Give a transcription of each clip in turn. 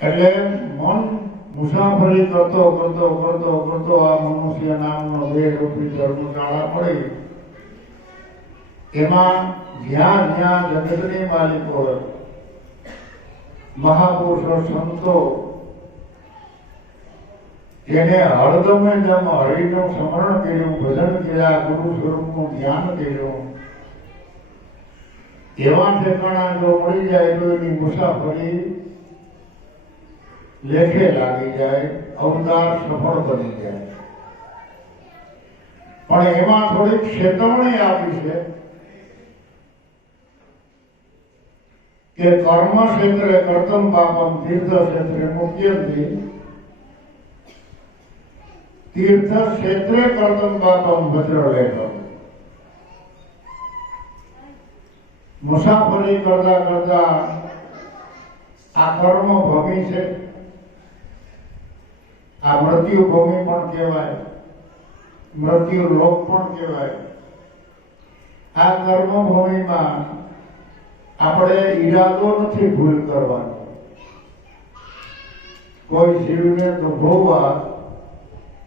એટલે મન મુસાફરી કરતો કરતો કરતો કરતો આ મનુષ્ય નામનો દેહ રૂપી ધર્મશાળા પડી એમાં જ્યાં જ્યાં જગતની માલિકો મહાપુરુષો સંતો જેને હળદમે જેમ હરિનું સ્મરણ કર્યું, ભજન કર્યા, ગુરુ સ્વરૂપનું ધ્યાન કર્યું, એવા ઠેકાણા જો મળી જાય તો એની મુસાફરી લેખે લાગી જાય, અવતાર સફળ બની જાય. પણ એમાં થોડીક ચેતવણી આપી છે કે કર્મ ક્ષેત્રે કર્તમ પાપમ તીર્થ ક્ષેત્રે મુક્યંતિ. તીર્થ ક્ષેત્રે કર્તમ પાપમ વજ્રલેખમ. મુસાફરી કરતા કરતા આ કર્મ ભૂમિ છે, આ મૃત્યુ ભૂમિ પણ કહેવાય, મૃત્યુ લોક પણ કહેવાય. આ કર્મ ભૂમિમાં આપણે ઈરાદો નથી ભૂલ કરવાનો. કોઈ જીવને દુભોવા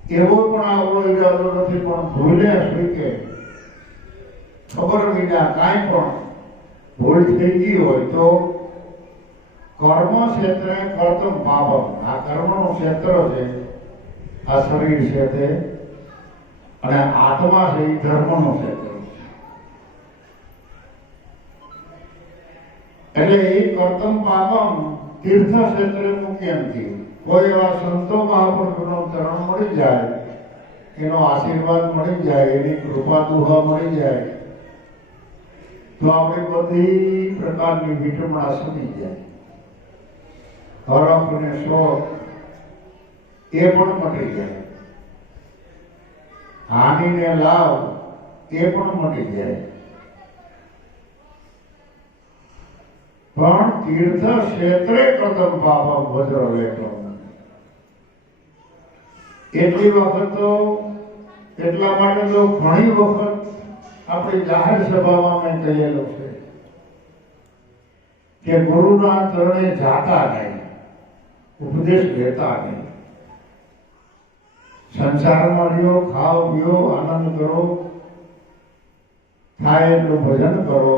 એવો પણ આપણો ઈરાદો નથી, પણ ભૂલે સ્વીકે ખબર વિના કાંઈ પણ ભૂલ થઈ ગઈ હોય તો કર્મ ક્ષેત્રે કર્તમ પાપમ. આ કર્મનું ક્ષેત્ર છે, આ શરીર છે તે, અને આત્મા છે એ ધર્મનું ક્ષેત્ર. એટલે એ કર્તમ પાપમ તીર્થ ક્ષેત્રે મુક્યંતિ. કોઈ એવા સંતો મહાપુરુષોનું ચરણ મળી જાય, એનો આશીર્વાદ મળી જાય, એની કૃપા દુહા મળી જાય તો આપણી બધી પ્રકારની વિટમણા સમી જાય. હરખ અને શોખ એ પણ મટી જાય, હાનિ ને લાભ એ પણ મટી જાય. પણ તીર્થ ક્ષેત્રે કર્તમ પાપમ વજ્રલેખમ. એટલી વખત તો, એટલા માટે તો ઘણી વખત આપણી જાહેર સભામાં મેં કહેલું છે કે ગુરુના ચરણે જાતા નહીં, ઉપદેશ લેતા નહીં. સંસારમાં રહ્યો, ખાઓ પીઓ, આનંદ કરો, થાય એટલું ભજન કરો,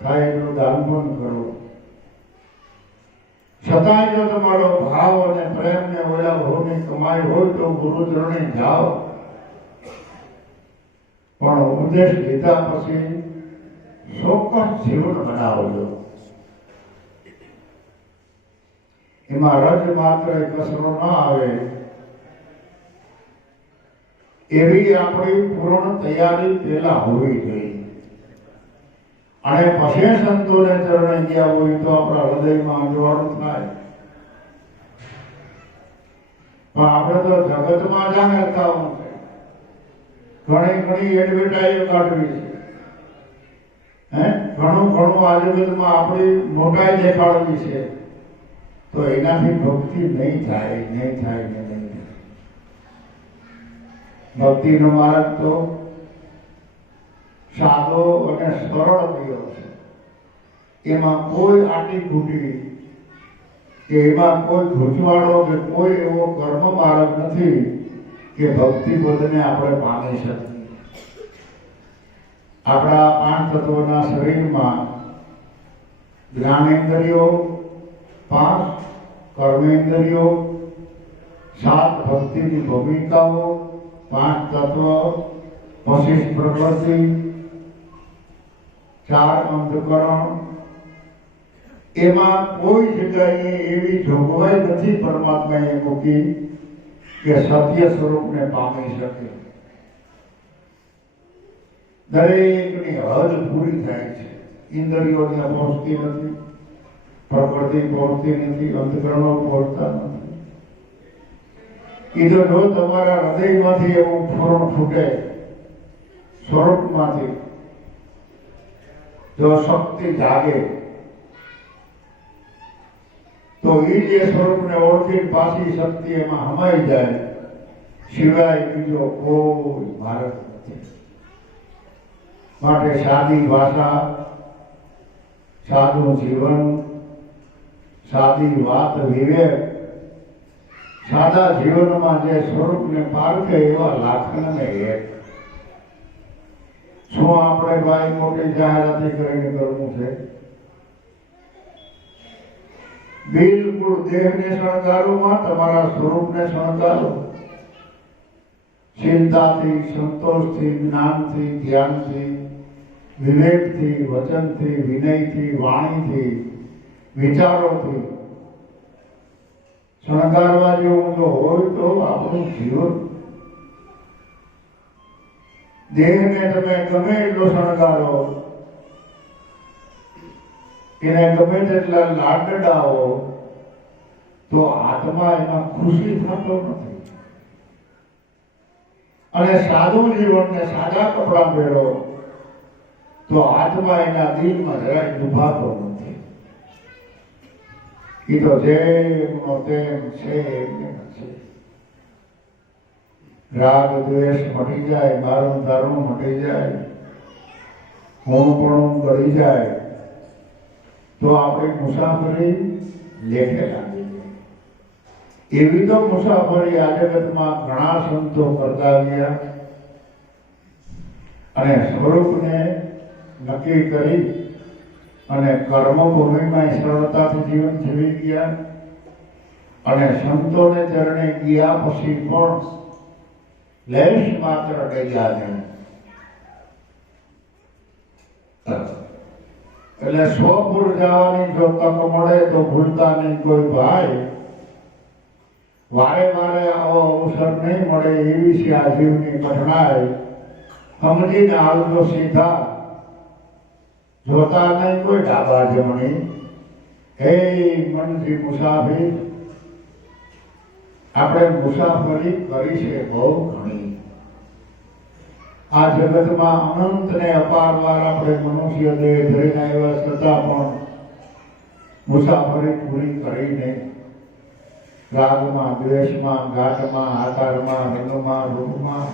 થાય એટલું દાન પુણ્ય કરો. છતાંય જો તમારો ભાવ અને પ્રેમ ને ઓલા ભાવની કમાઈ હોય તો ગુરુ ચરણે જાઓ. પણ ઉપદેશ લીધા પછી ચોક્કસ જીવન બનાવજો. એમાં રજ માત્ર કસરો ન આવે એવી આપણી પૂર્ણ તૈયારી પહેલા હોવી જોઈએ. અને પછી સંતોને ચરણે ગયા હોય તો આપણા હૃદયમાં અંજવાળું થાય. પણ આપણે તો જગતમાં જાહેરતાઓ છે, ઘણી ઘણી એડવર્ટાઈઝ કાઢવી છે, ઘણું ઘણું આ જગતમાં આપણી મોટાઈ દેખાડવી છે, તો એનાથી ભક્તિ નહીં થાય, નહીં થાય, નહીં થાય. ભક્તિનો માર્ગ તો સાદો અને સરળ થયો છે. એમાં કોઈ આટી ઘૂંટી કે એમાં કોઈ ગૂંચવાડો કે કોઈ એવો કર્મ માર્ગ નથી કે ભક્તિ પદને આપણે પામી શકીએ. આપણા 5 તત્વના શરીરમાં જ્ઞાનેન્દ્રિયો 5, કર્મેન્દ્રિયો 7, ભક્તિની ભૂમિકાઓ 5 તત્વ, પચીસ પ્રકૃતિ, 4 અંતકરણ. એમાં કોઈ જગ્યાએ એવી જોગવાઈ નથી પરમાત્માએ મૂકી કે સત્ય સ્વરૂપને પામી શકે. દરેકની હદ પૂરી થાય છે. ઇન્દ્રિયોને પહોંચતી નથી, પ્રકૃતિ પહોંચતી નથી, અંતકરણો પહોંચતા નથી. એ તો જો તમારા હૃદયમાંથી એવું ફૂરણ ફૂટે સ્વરૂપમાંથી, જો શક્તિ જાગે તો એ જે સ્વરૂપને ઓળખી પાછી શક્તિ એમાં હમાઈ જાય, સિવાય બીજો કોઈ માર્ગ નથી. માટે સાદી ભાષા, સાદું જીવન, સાદી વાત વિવેક સાદા જીવનમાં જે સ્વરૂપને પારખે એવા લાખને એક. શું આપણે ભાઈ મોટી જાહેરાતી કરીને કરવું છે? બિલકુલ દેહને શણગારોમાં તમારા સ્વરૂપને શણગારો. ચિંતાથી, સંતોષથી, જ્ઞાનથી, ધ્યાનથી, વિવેકથી, વચનથી, વિનયથી, વાણીથી, વિચારોથી શણગારવા જેવું જો હોય તો આપણું જીવન. દેહને તમે ગમે એટલો શણગારો, એને ગમે તેટલા લાડડાઓ, તો આત્મા એમાં ખુશી થતો નથી. અને સાદું જીવન ને સાદા કપડાં પહેરો તો આત્મા એના દિલમાં જરાય ડૂબાતો નથી. એ તો જેમનો તેમ છે એમને છે. રાગ દ્વેષ મટી જાય, મારું તારું મટી જાય, હું પણ ગળી જાય તો આપણી મુસાફરી લેખે લાગી જાય. એવી તો મુસાફરી આ જગતમાં ઘણા સંતો કરતા ગયા અને સ્વરૂપને નક્કી કરી અને કર્મભૂમિમાં સરળતાથી જીવન જીવી ગયા. અને સંતોને ચરણે ગયા પછી પણ લેશ માત્ર ડગ્યા નહીં. એટલે સ્વપુર જવાની જો તક મળે તો ભૂલતા નહીં કોઈ ભાઈ. વારે વારે આવો અવસર નહીં મળે એવી છે આ જીવની કઠણાઈ. સમજીને આવજો સીધા, જોતા નહીં કોઈ ડાબા જમણી. હે મનથી મુસાફરી, આપણે મુસાફરી કરી છે બહુ ઘણી. આ જગતમાં અનંત ને અપાર વાર આપણે મનુષ્ય દેહ ધરીને આવ્યા છતાં પણ મુસાફરી પૂરી કરી નહીં. રાગમાં, દ્વેષમાં, ઘાટમાં, આકારમાં, રંગમાં, રૂપમાં,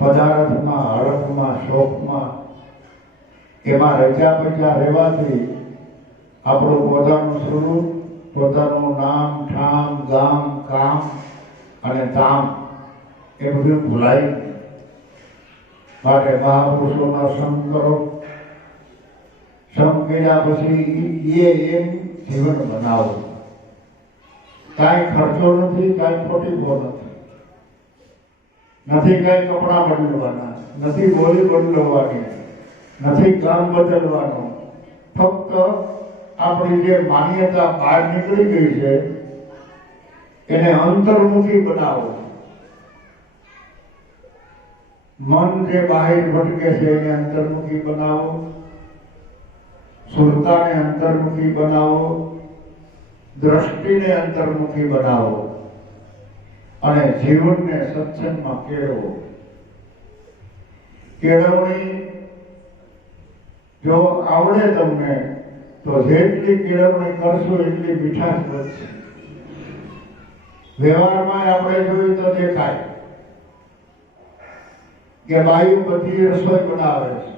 પદાર્થમાં, હડકમાં, શોખમાં, એમાં રચ્યા પચ્યા રહેવાથી આપણું પોતાનું સ્વરૂપ, પોતાનું નામ, ઠામ, ગામ, કામ અને તામ એ બધું ભૂલાય નહીં. માટે મહાપુરુષોનો સંગ કરો. સંગ કર્યા પછી એમ જીવન બનાવો. કાંઈ ખર્ચો નથી, કાંઈ ખોટીઓ નથી, નથી કાંઈ કપડાં બદલવાના, નથી બોલી બદલવાની, નથી કામ બદલવાનું. ફક્ત આપણી જે માન્યતા બહાર નીકળી ગઈ છે એને અંતર્મુખી બનાવો. મન જે બહાર ભટકે છે એને અંતર્મુખી બનાવો, સુરતાને અંતર્મુખી બનાવો, દ્રષ્ટિને અંતર્મુખી બનાવો અને જીવનને સત્સંગમાં કેળવો. કેળવણી જો આવડે તમને તો જેટલી કેળવણી કરશો એટલી મીઠાશ વધશે. વ્યવહારમાં આપણે જોયું તો દેખાય કે બાયું બધી રસોઈ બનાવે છે,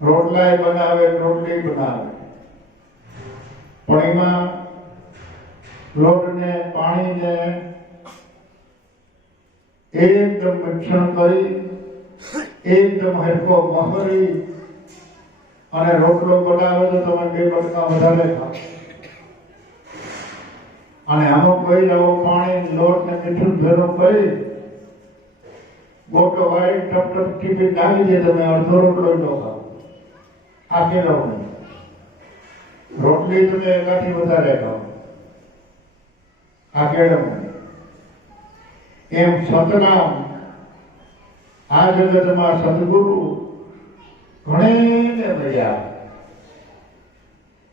રોટલાય બનાવે, રોટલી બનાવે, પણ એમાં લોટને, પાણીને એકદમ મિશ્રણ કરી, એકદમ હરખો મહરી અને રોટલો બનાવે તો તમે બે બટકા વધારે ખાઓ. અને આમાં કોઈ નવો પાણી, લોટ ને મીઠું ભેરો કરી ગોટો વાળી ટપ ટપ ટીપી નાખી દે, તમે અડધો રોટલો ન ખાઓ. આ કેળવણી. રોટલી તમે એકાથી વધારે ખાઓ, આ કેળવણી. એમ સતનામ આ જગતમાં સદગુરુ ઘણે મળ્યા.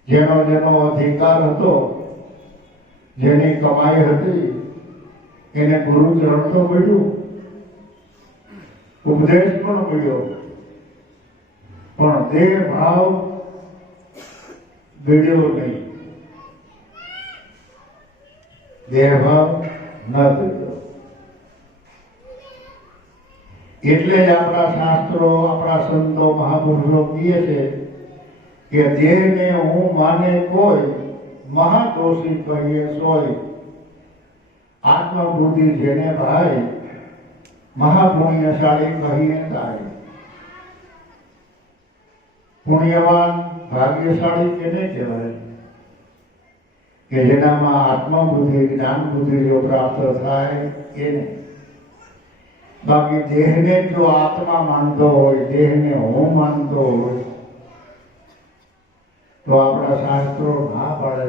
જેનો જેનો અધિકાર હતો, જેની કમાઈ હતી એને ગુરુ ચરણ તો મળ્યું, ઉપદેશ પણ મળ્યો, પણ દેહ ભાવ ભેળ્યો નહીં. દેહ ભાવ ન ભેળ્યો. એટલે જ આપણા શાસ્ત્રો, આપણા સંતો, મહાપુરુષો કહે છે કે દેહને હું માને કોઈ મહાદોષી કહીએ સોય. આત્મબુદ્ધિ જેને ભાઈ મહાપુણ્યશાળી કહીએ થાય. પુણ્યવાન ભાગ્યશાળી કેને કહેવાય? કે જેનામાં આત્મબુદ્ધિ જ્ઞાન બુદ્ધિ જો પ્રાપ્ત થાય એને. બાકી દેહને જો આત્મા માનતો હોય, દેહને હું માનતો હોય, તો આપણા શાસ્ત્રો ના પાડે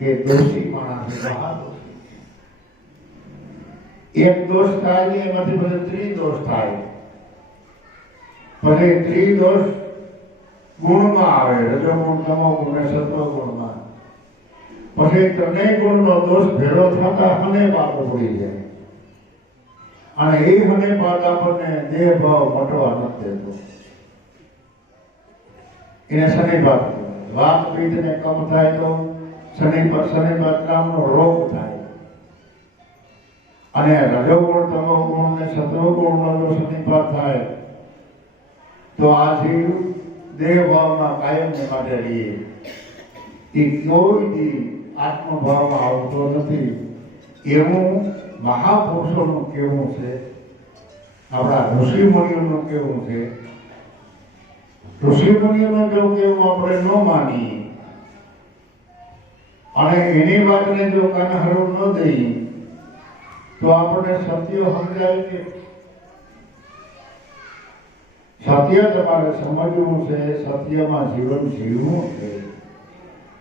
કે દોષી માણસ મહાદોષી. એક દોષ થાય ને એમાંથી પછી ત્રિદોષ થાય. પછી ત્રિદોષ ગુણમાં આવે, રજોગુણ, તમોગુણ ને સત્વગુણમાં. પછી ત્રણેય ગુણનો દોષ ભેળો થતા હને પાપ પડી જાય. અને એ હને પાપ આપણને દેહ ભાવ મટવા નથી દેતો. એને શનિપાત કહેવાય. વાત પીઠને કમ થાય તો શનિપાત નામનો રોગ થાય. અને રજોગુણ, તમોગુણ ને સત્વગુણનો જો શનિપાત થાય તો આ જીવ દેહ ભાવમાં કાયમને માટે રહીએ. એ કોઈ દી આત્મભાવમાં આવતો નથી. એવું મહાપુરુષોનું કેવું છે, આપણા ઋષિ મુનિઓનું કેવું છે. ઋષિ મુનિઓનું જો કેવું આપણે ન માનીએ અને એની વાતને જો કાનહરું ન દઈએ તો આપણને સત્ય સમજાય કે સત્ય તમારે સમજવું છે, સત્યમાં જીવન જીવવું છે,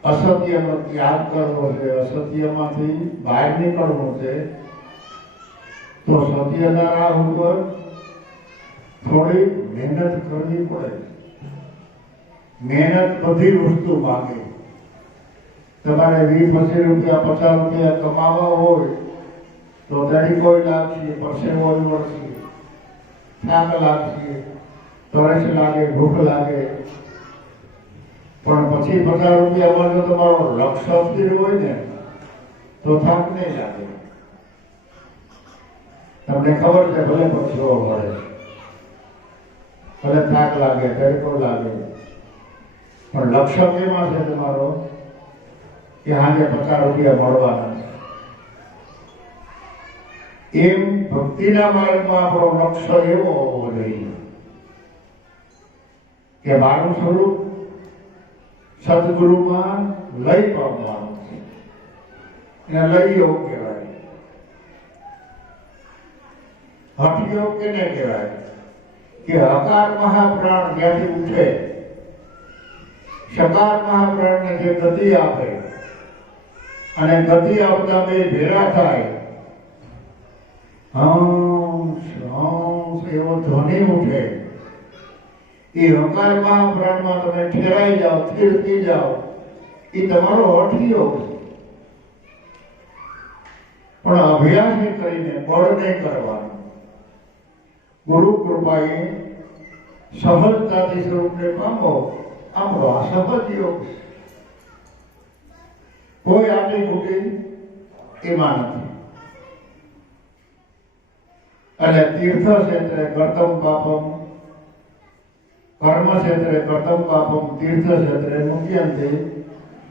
અસત્યનો ત્યાગ કરવો છે, અસત્યમાંથી બહાર નીકળવું છે. તો સત્યના રાહ ઉપર થોડી મહેનત કરવી પડે. મહેનત બધી વસ્તુ માંગે. તમારે 20-25 રૂપિયા 50 રૂપિયા કમાવા હોય તો તરીકો લાગશે, પરસેવો વળશે, થાક લાગશે, તરસ લાગે, ભૂખ લાગે. પણ પછી 50 રૂપિયામાં જો તમારો લક્ષ્ય સ્થિર હોય ને તો થાક નહીં લાગે. તમને ખબર છે ભલે પરસેવો મળે, ભલે થાક લાગે, તરીકો લાગે, પણ લક્ષ્ય કેમાં છે તમારો કે આજે 50 રૂપિયા મળવાના. એમ ભક્તિના માર્ગમાં આપણો લક્ષ્ય એવો હોવો જોઈએ કે મારું સ્વરૂપ સદગુરુમાં લઈ પામવાનું છે. એને લઈ યોગ કહેવાય. હઠ યોગ કેને કહેવાય? કે હકાર મહાપ્રાણ જ્યાંથી ઉઠે, શકાર મહાપ્રાણને જે ગતિ આપે અને ગતિ આપતા બે ભેગા થાય, હંસ હંસ એવો ધ્વનિ ઉઠે. એ હકાર મહાપ્રાણમાં તમે ઠેરાઈ જાઓ, સ્થિર થઈ જાઓ, એ તમારો હઠ યોગ છે. પણ અભ્યાસ કરીને બળ નહીં કરવાનું. ગુરુ કૃપાએ સહજતાથી સ્વરૂપને પામો, આપણો આ સહજ યોગ છે. કોઈ આટલી ખોટી એમાં નથી. અને તીર્થ ક્ષેત્રે કર્તમ પાપમ, કર્મ ક્ષેત્રે કર્તમ પાપમ, તીર્થ ક્ષેત્રે મુક્યંતે.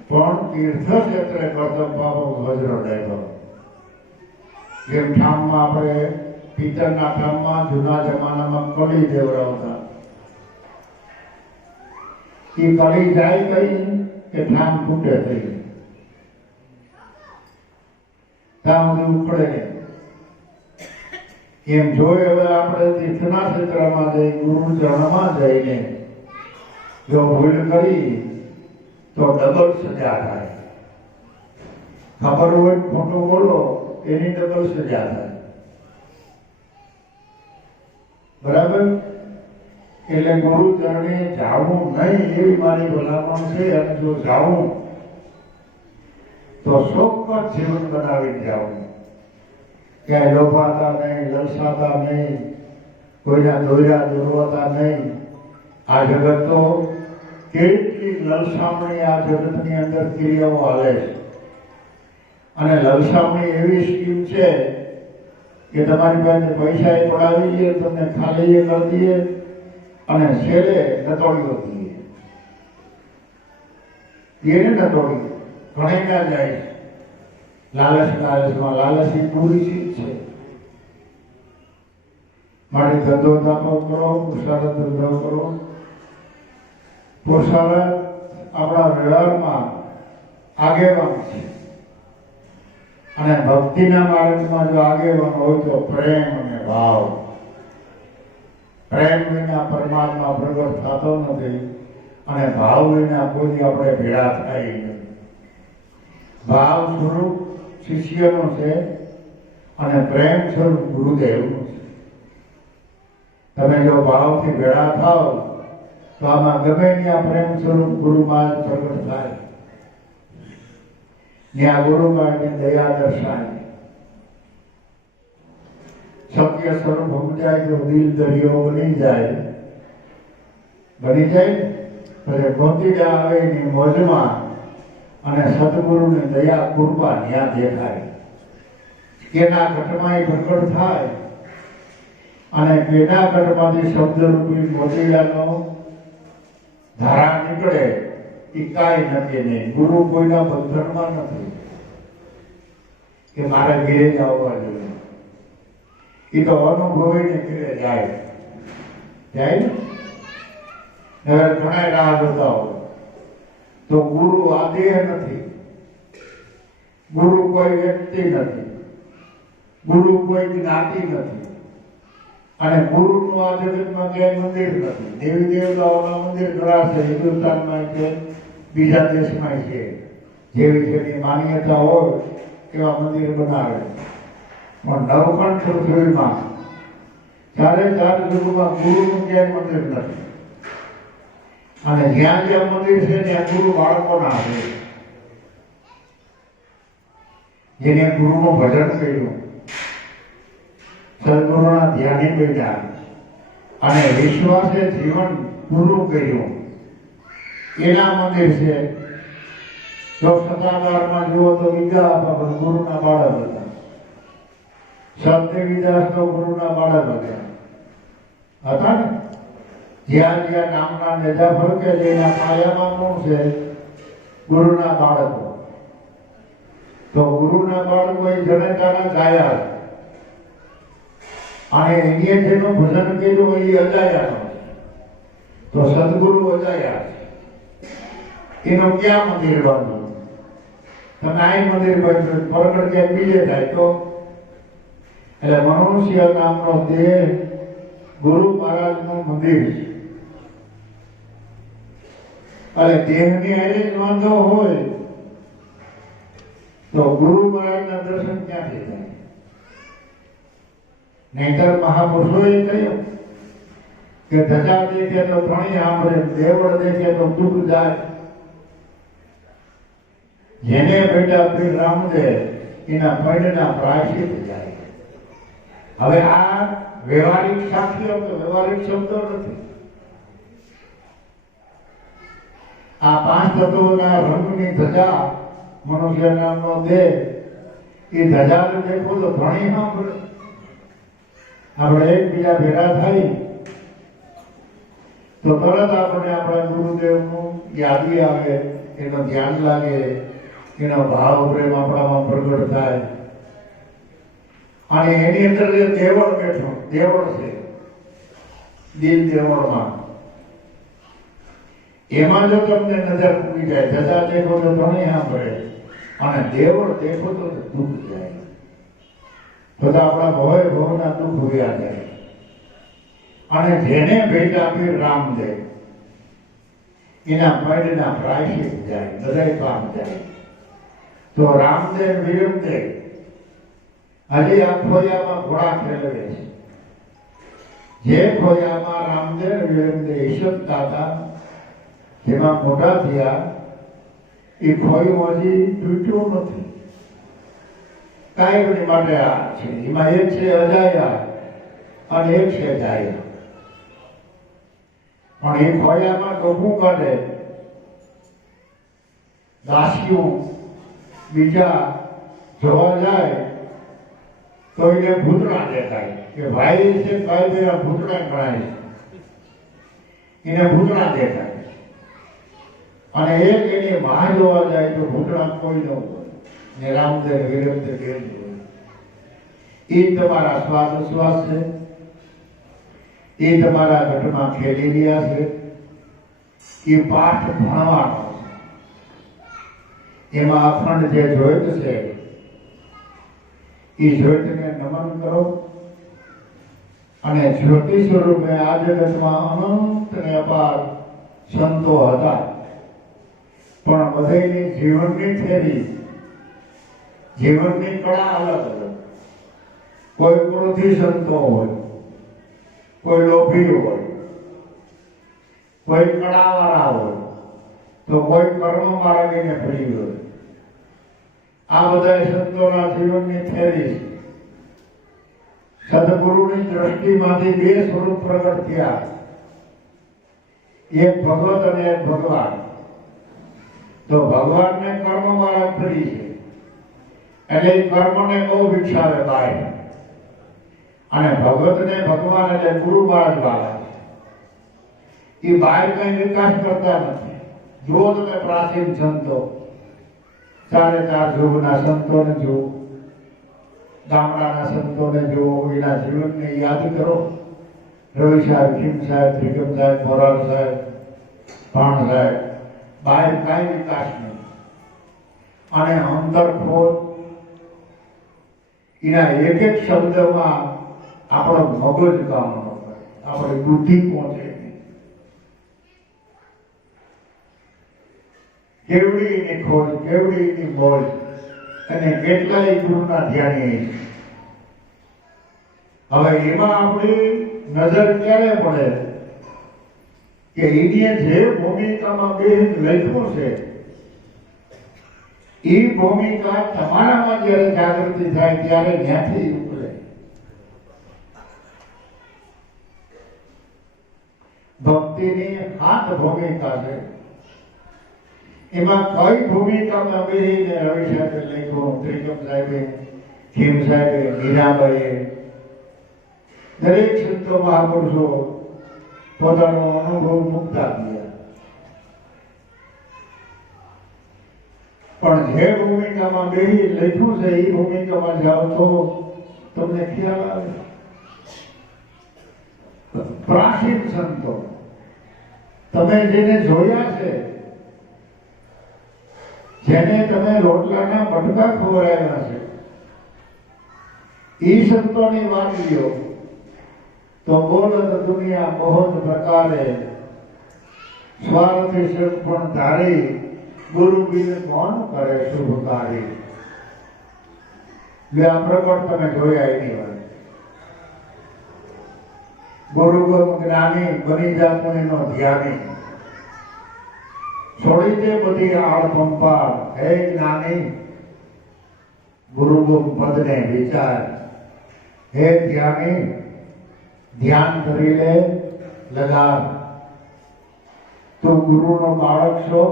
પણ તીર્થ ક્ષેત્રે કર્તમ પાપમ વજ્ર ડેવ. જેમ ઠામમાં આપણે પિત્તરના ઠામમાં જૂના જમાનામાં કળી દેવડાવતા. એ કળી જાય કઈ કે ઠામ તૂટે થઈ, ત્યાં સુધી ઉખડે નહીં. એમ જોઈ હવે આપણે તીર્થના ક્ષેત્રમાં જઈ, ગુરુ ચરણમાં જઈને જો ભૂલ કરી તો ડબલ સજા થાય. ખબર હોય ખોટું બોલો એની ડબલ સજા થાય. બરાબર? એટલે ગુરુ ચરણે જાવું નહીં એવી મારી ભલામણ છે. અને જો જાવું તો ચોક્કસ જીવન બનાવીને જાવું. ક્યાંય લોભાતા નહીં, લલસાતા નહીં, કોઈના દોર્યા દોરવાતા નહીં. આ જગત તો કેટલી લલસામણી આ જગતની અંદર ક્રિયાઓ હાલે છે. અને લલસામણી એવી સ્કીમ છે કે તમારી પાસે પૈસા એ પડાવી દઈએ, તમને ખાલી એ કરી દઈએ અને છેલ્લે નતોડીઓ દઈએ. એને નતોડી ઘણી ના જાય. લાલચમાં લાલચ એ પૂરી ચીજ છે. માટે ધંધો દાખલો કરો, પુરુષાર્થ ધંધો કરો. પુરુષાર્થ આપણા વ્યવહારમાં આગેવાન છે. અને ભક્તિના માર્ગમાં જો આગેવાન હોય તો પ્રેમ અને ભાવ. પ્રેમ વિના પરમાત્મા પ્રગટ થતો નથી અને ભાવ વિના કોઈ આપણે ભેળા થાય નથી. ભાવ સ્વરૂપ શિષ્યનો છે અને પ્રેમ સ્વરૂપ ગુરુદેવનો છે. તમે જો ભાવથી ભેળા થાવ તો આમાં ગમે ત્યાં પ્રેમ સ્વરૂપ ગુરુમાં પ્રગટ થાય. ત્યાં ગુરુમાં દયા દર્શાય. સત્ય સ્વરૂપ સમજાય તો દિલ દરિયો બની જાય. પછી ગોતીડા આવે એની મોજમાં અને સદગુરુની દયા કૃપા ત્યાં દેખાય. કેના ઘટમાં પ્રગટ થાય અને કેના ઘટમાંથી શબ્દરૂપી મોતીડાનો ધારા નીકળે એ કાંઈ નક્કી નહીં. ગુરુ કોઈના બંધનમાં નથી કે મારે ઘેરે જ આવવા જોઈએ. એ તો અનુભવીને ઘેરે જાય ને. હવે ઘણા રાહ જોતા હોય તો ગુરુ આ દેહ નથી, ગુરુ કોઈ વ્યક્તિ નથી, ગુરુ કોઈ જ્ઞાતિ નથી અને ગુરુનું આ જગતમાં ક્યાંય મંદિર નથી. દેવી દેવતાઓના મંદિર ઘણા છે, હિન્દુસ્તાનમાં છે, બીજા દેશમાં છે. જેવી જેની માન્યતા હોય એવા મંદિર બનાવે. પણ નવખંડ પૃથ્વીમાં ચારે ચાર યુગમાં ગુરુનું ક્યાંય મંદિર નથી. અને જ્યાં જ્યાં મંદિર છે ત્યાં ગુરુ બાળકોના છે, જેને ગુરુનું ભજન કર્યું, સદગુરુના ધ્યાને બેઠા અને વિશ્વાસે જીવન પૂરું કર્યું, એના મંદિર છે. જો સત્તાધારમાં જુઓ તો વિદ્યા ગુરુના બાળક હતા. સતદેવીદાસ તો ગુરુના બાળક હતા ને. જ્યાં જ્યાં નામના નેજા ફરકે છે એના પાયામાં કોણ છે? ગુરુના બાળકો. તો ગુરુના બાળકો એ જનેતાના ગાયા અને એને જેનું ભજન કર્યું એ અજાયાનો. તો સદગુરુ અજાયા એનું ક્યાં મંદિર બાંધવું? તમે આ મંદિર બાંધ્યું પ્રગટ ક્યાંક બીજે થાય તો. એટલે મનુષ્ય નામનો દેહ ગુરુ મહારાજનું મંદિર છે. અને દેહની હારે જ વાંધો હોય તો ગુરુ મહારાજના દર્શન ક્યાંથી થાય? નહીતર મહાપુરુષોએ કહ્યું કે ધજા દેખે તો ધણી સાંભળે, દેવળ દેખે તો દુઃખ જાય. જેને બેટા પીર રામદેવ એના પૈડના પ્રાયશ્ચિત જાય. હવે આ વ્યવહારિક સાક્ષીઓ કે વ્યવહારિક શબ્દો નથી. આ પાંચ તત્વોના રંગની ધજા મનુષ્ય નામનો દેહ એ ધજાને દેખો તો ઘણી સાંભળે. આપણે એકબીજા ભેગા થઈ તો તરત આપણે આપણા ગુરુદેવનું યાદી આવે, એનું ધ્યાન લાગે, એનો ભાવ પ્રેમ આપણામાં પ્રગટ થાય. અને એની અંદર જે દેવળ બેઠો, દેવળ છે દિલ દેવળમાં, એમાં જો તમને નજર પૂરી જાય, ધજા દેખો તો ઘણી સાંભળે અને દેવળ દેખો તો દુઃખ જાય. તો આપણા ભવે ભવના દુઃખ વ્યા જાય. અને જેને ભેટ આપી રામદેવ એના પૈડના પ્રાયશ્ચિત જાય, હૃદય પામ જાય. તો રામદેવ વિરમદેવ હજી આ ખોયામાં ઘોડા ફેરવે છે. જે ખોયામાં રામદેવ વિરમદેવ ઈશતા હતા, જેમાં મોટા થયા, એ ખોયું હજી તૂટ્યું નથી. કાંઈ માટે આ છે. એમાં એક છે અજાયા અને એક છે જાયા. પણ એ ખોયામાં ડોકું કાઢે, દાસીઓ બીજા જોવા જાય તો એને ભૂતળા દેખાય કે ભાઈ છે, ભાઈ બેરા ભૂતળા ગણાય છે, એને ભૂતળા દેખાય. અને એક એની માં જોવા જાય તો ભૂતળા કોઈ ન હોય. ને રામદેવ વિરમદેવ કેમ હોય. એ તમારા શ્વાસોશ્વાસ છે, એ તમારા ઘટમાં ખેલી રહ્યા છે, એ પાઠ ભણવાનો છે. એમાં અખંડ જે જોઈત છે એ જોઈતને નમન કરો અને જ્યોતિ સ્વરૂપે આ જગતમાં અનંત ને અપાર સંતો હતા, પણ બધાની જીવનની થેરી, જીવનની કળા અલગ અલગ. કોઈ ક્રોધી સંતો હોય, કોઈ લોભી હોય, કોઈ કળાવાળા હોય, તો કોઈ કર્મ માર્ગીને ફરી હોય. આ બધા સંતોના જીવનની થેરી છે. સદગુરુની દ્રષ્ટિમાંથી બે સ્વરૂપ પ્રગટ થયા, એક ભગવત અને એક ભગવાન. તો ભગવાનને કર્મ માર્ગ ફરી છે એટલે એ કર્મને બહુ વિકસાવે બહાર, અને ભગવતને ભગવાન એટલે ગુરુ માર્ગ વાળા એ બહાર કઈ વિકાસ કરતા નથી. જો તમે પ્રાચીન સંતો, ચારે ચાર યુગના સંતોને જુઓ, ગામડાના સંતોને જુઓ, એના જીવનને યાદ કરો. રવિ સાહેબ, ખીમ સાહેબ, ત્રિકમ સાહેબ, મોરાર સાહેબ, ભાણ સાહેબ, બહાર કાંઈ વિકાસ નહીં. અને અંતરખોદ એના એક એક શબ્દમાં આપણો મગજ કામ ન કરે, આપણી બુદ્ધિ પહોંચે નહીં. કેવડીની ખોજ, કેવડીની મોજ, અને કેટલાય ગુરુના ધ્યાની. હવે એમાં આપણી નજર ક્યારે પડે કે એને જે ભૂમિકામાં બે લખ્યું છે એ ભૂમિકા તમારામાં જ્યારે જાગૃતિ થાય ત્યારે ત્યાંથી ઉપરે. ભક્તિની 7 ભૂમિકા છે. એમાં કઈ ભૂમિકામાં બેહીને રવિ સાહેબે લખ્યું, ત્રિકમ સાહેબે, ખીમ સાહેબે, મીરાબાઈએ, દરેક સંતો મહાપુરુષો પોતાનો અનુભવ મૂકતા ગયા. પણ જે ભૂમિકામાં બેહી લખ્યું છે એ ભૂમિકામાં જાઓ તો તમને ખ્યાલ આવે. પ્રાચીન સંતો તમે જેને જોયા છે, જેને તમે રોટલાના બટકા ખવડાવ્યા છે, એ સંતોની વાત લ્યો તો બોલત દુનિયા બહોત પ્રકારે, સ્વાર્થી સુખ પણ ધારી, ગુરુ બિન કોણ કરે શુભકારી. બે આ પ્રગટ તમે જોયા એની વાત. ગુરુગમ જ્ઞાની, બની જાતનો ધ્યાની, છોડી દે બધી આળ પંપાળ, હે જ્ઞાની ગુરુગમ પદને વિચાર. હે ધ્યાની ધ્યાન કરી લે લગાવ. તું ગુરુનો બાળક છો,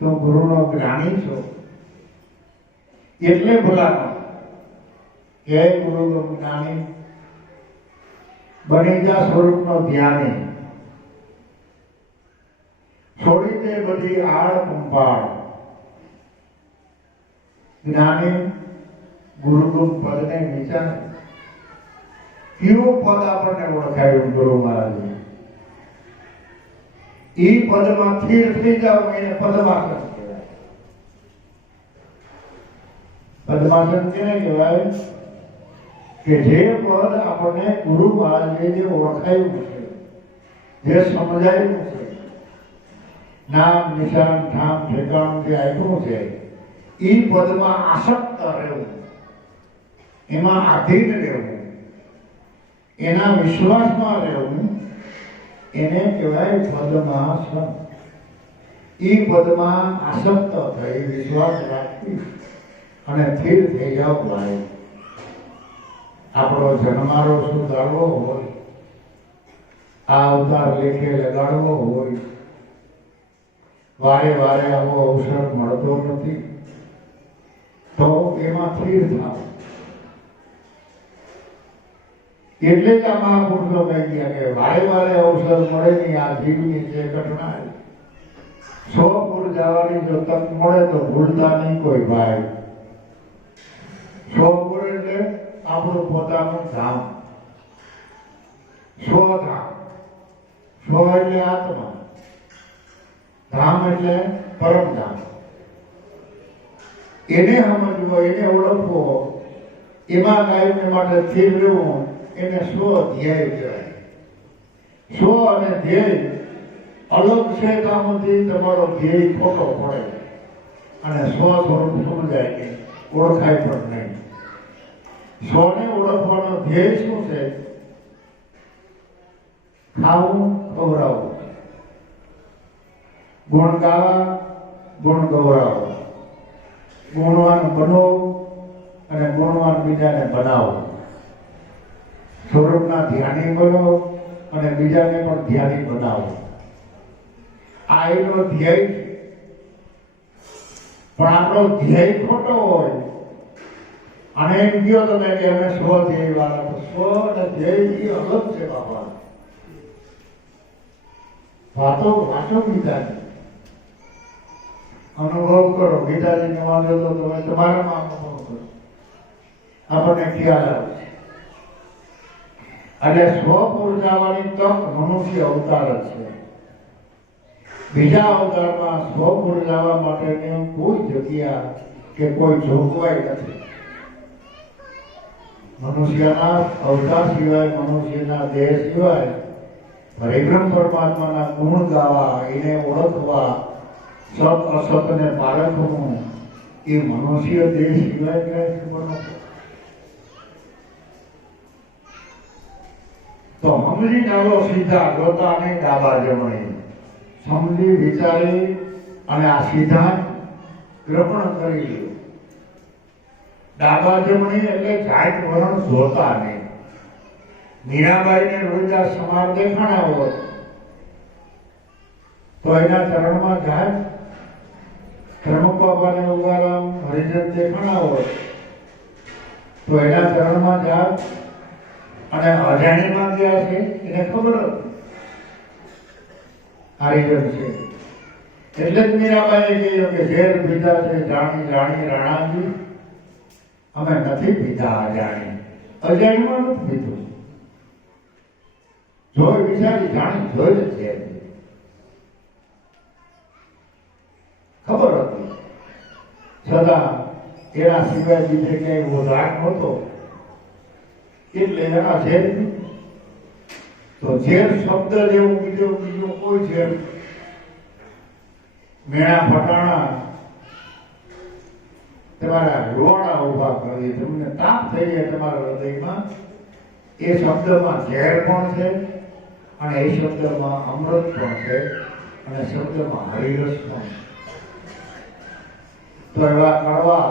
તું ગુરુનો જ્ઞાની છો, એટલે ભલાનો હે ગુરુગમ જ્ઞાની, બની જા સ્વરૂપનો ધ્યાની, છોડી દે બધી આળ પંપાળ. જ્ઞાની ગુરુગુમ પદને વિચાર. કેવું પદ આપણને ઓળખાયું ગુરુ મહારાજે. એ પદમાં સ્થિર થઈ જાવ એને પદ્માસન કહેવાય. પદ્માસન કેને કહેવાય કે જે પદ આપણને ગુરુ મહારાજે જે ઓળખાયું છે, જે સમજાયું છે, નામ નિશાન ઠામ ઠેકાણું જે આપ્યું છે, એ પદમાં આસક્ત રહેવું, એમાં આધીન રહેવું, એના વિશ્વાસમાં રહેવું, એને કહેવાય પદ્માસન. એ પદમાં આસક્ત થઈ વિશ્વાસ રાખી અને સ્થિર થઈ જાવ ભાઈ. આપણો જન્મારો સુધારવો હોય, આ અવતાર લેખે લગાડવો હોય, વારે વારે આવો અવસર મળતો નથી, તો એમાં સ્થિર થાવ. એટલે જ આ મહાપુરુષો કહી ગયા કે વારે વારે અવસર મળે નહીં. આ જીવની જે ઘટના 100 પૂર જવાની જો તક મળે તો ભૂલતા નહીં કોઈ ભાઈ. સ્વપુર એટલે આપણું પોતાનું ધામ, સ્વધામ. સ્વ એટલે આત્મા, ધામ એટલે પરમધામ. એને સમજવો, એને ઓળખવો, એમાં કાયમને માટે સ્થિર રહેવું, એને સ્વ ધ્યેય કહેવાય. સ્વ અને ધ્યેય અલગ છે, તામાંથી તમારો ધ્યેય ખોટો પડે અને સ્વ સ્વરૂપ સમજાય નહીં, ઓળખાય પણ નહીં. સ્વને ઓળખવાનો ધ્યેય શું છે? ખાવું, ખવડાવવું, ગુણ ગાવા, ગુણ ગૌરવ, ગુણવાન બનો અને ગુણવાન બીજાને બનાવો, સ્વરૂપના ધ્યાની બનો અને બીજાને પણ ધ્યાની બનાવો. આ એનો ધ્યેય. પણ આપણો ધ્યેય ખોટો હોય અને એમ કહો તમે કે અમે સ્વ ધ્યેય વાળા, તો સ્વ અને ધ્યેય અલગ છે બાપા. વાતો વાંચો ગીતાની, અનુભવ કરો. ગીતાજીને વાંચો તો તમે તમારામાં અનુભવ કરો, આપણને ખ્યાલ આવે. એટલે સ્વપુર જવાની તક મનુષ્ય અવતાર જ છે. બીજા અવતારમાં સ્વપુર જવા માટેની કોઈ જગ્યા કે કોઈ જોગવાઈ નથી. મનુષ્યના અવતાર સિવાય, મનુષ્યના દેહ સિવાય પરિબ્રહ્મ પરમાત્માના ગુણ ગાવા, એને ઓળખવા, સત અસતને પારખવું, એ મનુષ્ય દેહ સિવાય કઈ ખબર નથી. તો સમજી ચાલો સીધા જોતા નહીં ડાબા જમણી, સમજી વિચારી અને આ સિદ્ધાંત ગ્રહણ કરી લ્યો. ડાબા જમણી એટલે જાત વરણ જોતા નહીં. મીરાબાઈને રોજગાર સમાર દેખાણા હોત તો એના ચરણમાં જાત, ધર્મક બાપાને ઉગારામ હરિજન દેખાણા હોત તો એના ચરણમાં જાત. અને અજાણીમાં ગયા છે એને ખબર હરિજન છે. એટલે જ મીરાબાઈએ કહ્યું કે ઝેર પીધા છે જાણી જાણી રાણાજી, અમે નથી પીધા અજાણી. અજાણીમાં નથી પીધું, જોઈ વિચારી જાણી જોઈ જ છે. ખબર હતી છતાં એના સિવાય બીજે ક્યાંય ઉદાહર નહોતો એટલે એના ઝેર. તો ઝેર શબ્દ જેવું બીજો કોઈ ઝેર, મેણા ફટાણા તમારા રોવાડા ઉભા કરી, તમને તાપ થઈ જાય તમારા હૃદયમાં, એ શબ્દમાં ઝેર પણ છે અને એ શબ્દમાં અમૃત પણ છે અને શબ્દમાં હરિરસ પણ છે. તો એવા કડવા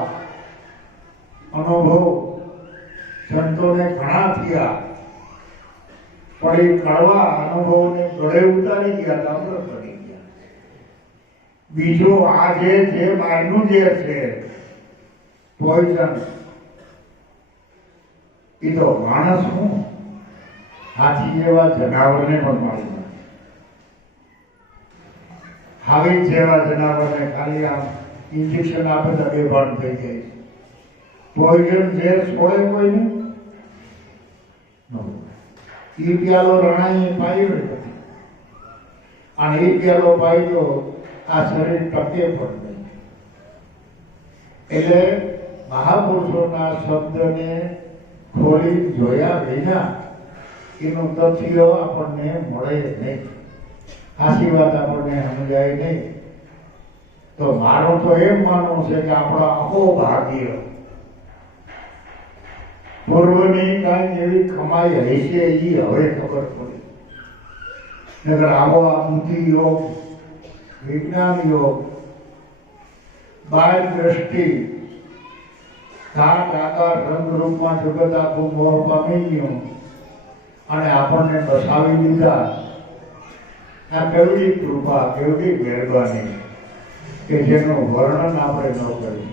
અનુભવ સંતોને ઘણા થયા, પણ એ કડવા અનુભવને ગળે ઉતારી ગયા તો અમૃત બની ગયા. બીજો આ જે બહારનું જે છે પોઈઝન, એ તો માણસ હું હાથી જેવા જનાવરને પણ મારી નાખે. હાવી જેવા જનાવરને ખાલી આમ ઇન્જેક્શન આપે તો બેભાન થઈ જાય. પોઈઝન ઝેર છોડે કોઈને. એ પ્યાલો રણાએ પાયો નથી અને એ પ્યાલો પાયો આ શરીર ટકે પણ નહીં. એટલે મહાપુરુષોના શબ્દને ખોલી જોયા વિના એનું તથ્ય આપણને મળે નહીં, સાચી વાત આપણને સમજાય નહીં. તો મારું તો એમ માનવું છે કે આપણા અહોભાગ્ય પૂર્વની કાંઈ એવી કમાઈ હશે એ હવે ખબર પડી. નગર આવો આ બુદ્ધિ યોગ, વિજ્ઞાન યોગ, બાળ દ્રષ્ટિ, ઘાટ આકાર રંગરૂપમાં જગત આખું મોહ પામી ગયું અને આપણને બસાવી દીધા. આ કેવડી કૃપા, કેવડી મહેરબાની કે જેનું વર્ણન આપણે ન કરી.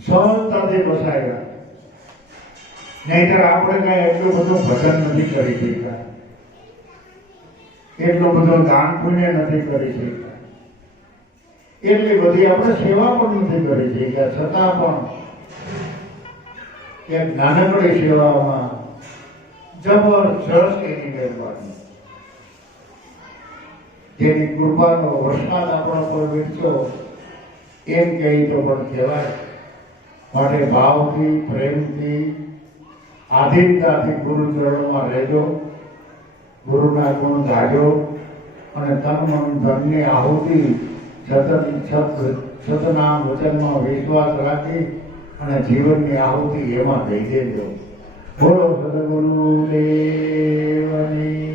સરળતાથી બસાવ્યા. નહીંતર આપણે કઈ એટલું બધું ભજન નથી કરી શકતા, એટલું બધું દાન પુણ્ય નથી કરી શકતા, એટલી બધી આપણે સેવા પણ નથી કરી શક્યા. છતાં પણ એક નાનકડી સેવામાં જબરજસ્ત એની મહેરબાની, જેની કૃપાનો વરસાદ આપણા પર વીરસ્યો એમ કહી તો પણ કહેવાય. માટે ભાવથી, પ્રેમથી, આધીનતાથી ગુરુ ચરણોમાં રહેજો, ગુરુના ગુણ ગાજો અને તન મન ધનની આહુતિ સતનામ વચનમાં વિશ્વાસ રાખી અને જીવનની આહુતિ એમાં દઈ દેજો. બોલો સદગુરુ દેવની